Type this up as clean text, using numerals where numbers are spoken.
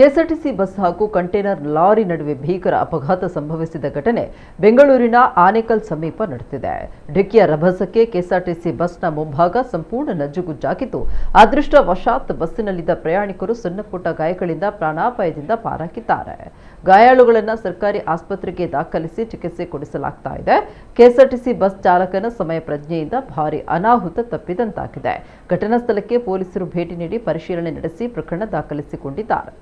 KSRTC bus ಹಾಗೂ container lorry ನಡುವೆ ಭೀಕರ ಅಪಘಾತ ಸಂಭವಿಸಿದ ಘಟನೆ ಬೆಂಗಳೂರಿನ ಆನೇಕಲ್ ಸಮೀಪ ನಡೆದಿದೆ. ಡಿಕ್ಕಿಯ ರಭಸಕ್ಕೆ ಕೆಎಸ್ಆರ್ಟಿಸಿ ಬಸ್ನ ಮುಂಭಾಗ ಸಂಪೂರ್ಣ ನಜ್ಜುಗುಜ್ಜಾಗಿದ್ದು, ಅದೃಷ್ಟವಶಾತ್ ಬಸ್ಸಿನಲ್ಲಿದ್ದ ಪ್ರಯಾಣಿಕರು ಸಣ್ಣಪುಟ್ಟ ಗಾಯಗಳಿಂದ ಪ್ರಾಣಾಪಾಯದಿಂದ ಪಾರಾಗಿದ್ದಾರೆ. ಗಾಯಾಳುಗಳನ್ನು ಸರ್ಕಾರಿ ಆಸ್ಪತ್ರೆಗೆ ದಾಖಲಿಸಿ ಚಿಕಿತ್ಸೆ ಕೊಡಿಸಲಾಗ್ತಾ ಇದೆ. ಕೆಎಸ್ಆರ್ಟಿಸಿ ಬಸ್ ಚಾಲಕನ ಸಮಯ ಪ್ರಜ್ಞೆಯಿಂದ ಭಾರೀ ಅನಾಹುತ ತಪ್ಪಿದಂತಾಗಿದೆ. ಘಟನಾ ಸ್ಥಳಕ್ಕೆ ಪೊಲೀಸರು ಭೇಟಿ ನೀಡಿ ಪರಿಶೀಲನೆ ನಡೆಸಿ ಪ್ರಕರಣ ದಾಖಲಿಸಿಕೊಂಡಿದ್ದಾರೆ.